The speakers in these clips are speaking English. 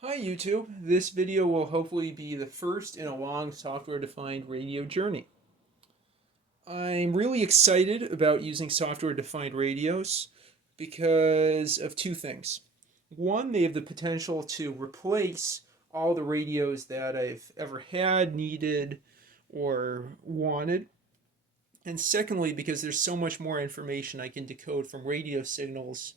Hi YouTube, this video will hopefully be the first in a long software-defined radio journey. I'm really excited about using software-defined radios because of two things. One, they have the potential to replace all the radios that I've ever had, needed, or wanted. And secondly, because there's so much more information I can decode from radio signals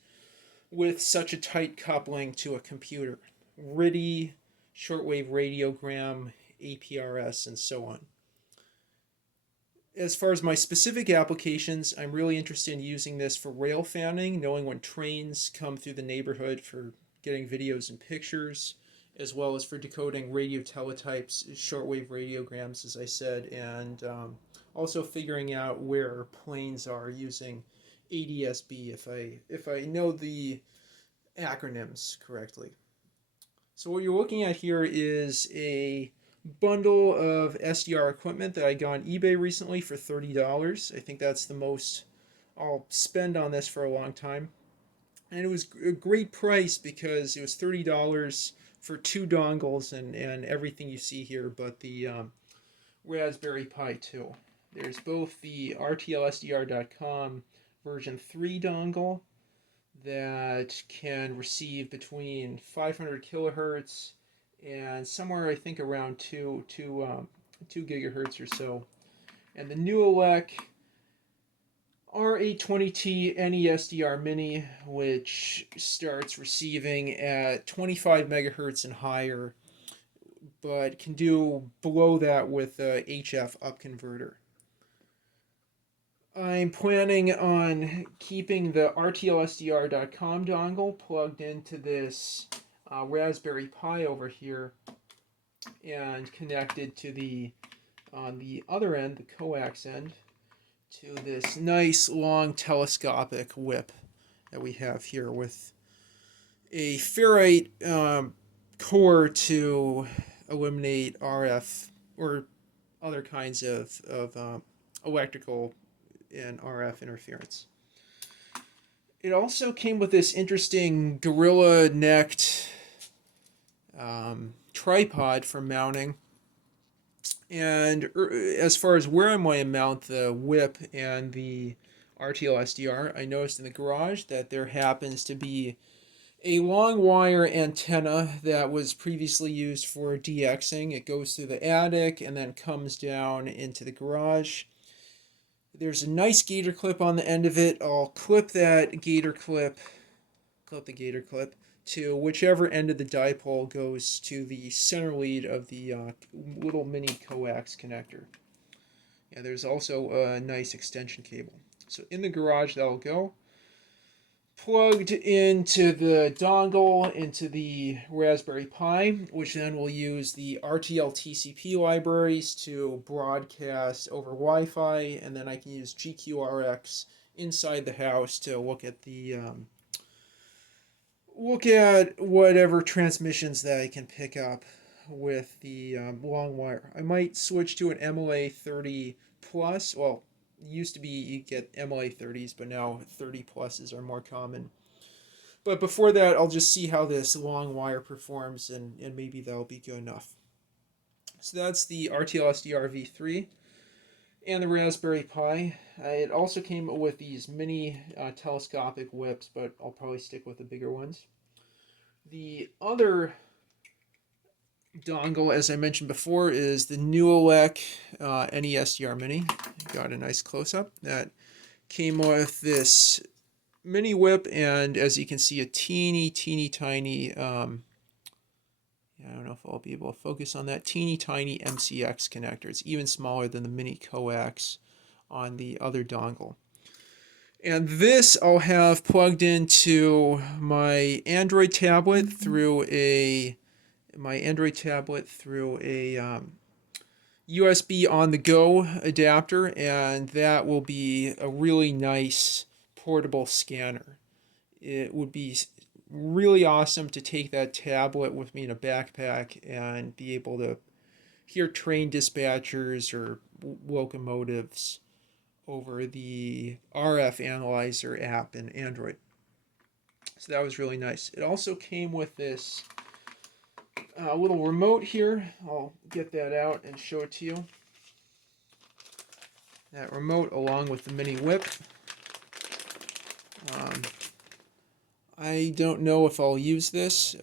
with such a tight coupling to a computer. RTTY, shortwave radiogram, APRS, and so on. As far as my specific applications, I'm really interested in using this for rail fanning, knowing when trains come through the neighborhood for getting videos and pictures, as well as for decoding radio teletypes, shortwave radiograms, as I said, and also figuring out where planes are using ADSB if I know the acronyms correctly. So what you're looking at here is a bundle of SDR equipment that I got on eBay recently for $30. I think that's the most I'll spend on this for a long time. And it was a great price because it was $30 for two dongles and everything you see here, but the Raspberry Pi 2. There's both the RTL-SDR.com version 3 dongle that can receive between 500 kilohertz and somewhere I think around 2 gigahertz or so. And the new ELEC R820T NESDR Mini, which starts receiving at 25 megahertz and higher, but can do below that with a HF up converter. I'm planning on keeping the RTLSDR.com dongle plugged into this Raspberry Pi over here and connected to on the other end, the coax end, to this nice long telescopic whip that we have here with a ferrite core to eliminate RF or other kinds of electrical and RF interference. It also came with this interesting gorilla necked tripod for mounting. And as far as where I might mount the whip and the RTL SDR, I noticed in the garage that there happens to be a long wire antenna that was previously used for DXing. It goes through the attic and then comes down into the garage. There's a nice gator clip on the end of it. I'll clip the gator clip to whichever end of the dipole goes to the center lead of the little mini coax connector. Yeah, there's also a nice extension cable. So in the garage that'll go. Plugged into the dongle into the Raspberry Pi, which then will use the RTL TCP libraries to broadcast over Wi-Fi, and then I can use GQRX inside the house to look at whatever transmissions that I can pick up with the long wire. I might switch to an MLA 30 plus. Well, used to be you get MLA 30s, but now 30 pluses are more common. But before that, I'll just see how this long wire performs, and maybe that'll be good enough. So that's the RTL-SDR V3 and the Raspberry Pi. It also came with these mini telescopic whips, but I'll probably stick with the bigger ones. The other dongle, as I mentioned before, is the new ELEC NESDR Mini. Got a nice close-up. That came with this mini whip, and as you can see, a teeny tiny I don't know if I'll be able to focus on that teeny tiny MCX connector. It's even smaller than the mini coax on the other dongle. And this I'll have plugged into my Android tablet through a USB on the go adapter, and that will be a really nice portable scanner. It would be really awesome to take that tablet with me in a backpack and be able to hear train dispatchers or locomotives over the RF Analyzer app in Android. So that was really nice. It also came with this a little remote here. I'll get that out and show it to you. That remote along with the mini whip. Um, I don't know if I'll use this.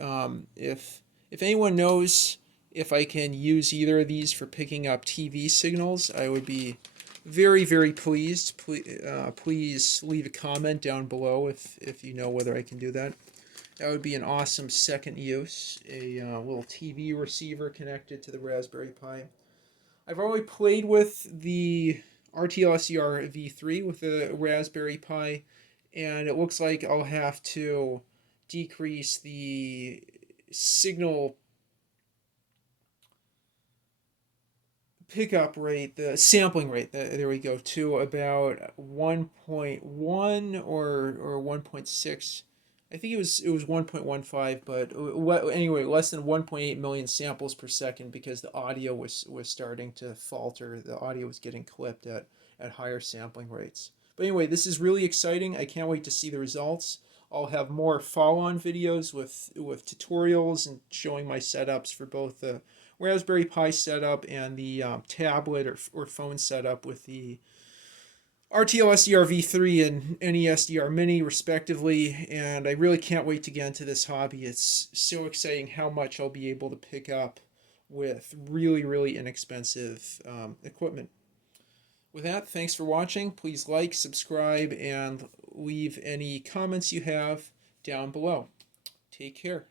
If anyone knows if I can use either of these for picking up TV signals, I would be very, very pleased. Please leave a comment down below if you know whether I can do that. That would be an awesome second use. A little TV receiver connected to the Raspberry Pi. I've already played with the RTL-SDR V3 with the Raspberry Pi, and it looks like I'll have to decrease the signal pickup rate, the sampling rate, there we go, to about 1.1 or 1.6. I think it was 1.15, but anyway, less than 1.8 million samples per second because the audio was starting to falter. The audio was getting clipped at higher sampling rates. But anyway, this is really exciting. I can't wait to see the results. I'll have more follow-on videos with tutorials and showing my setups for both the Raspberry Pi setup and the tablet or phone setup with the RTL-SDR V3 and NESDR Mini, respectively, and I really can't wait to get into this hobby. It's so exciting how much I'll be able to pick up with really, really inexpensive equipment. With that, thanks for watching. Please like, subscribe, and leave any comments you have down below. Take care.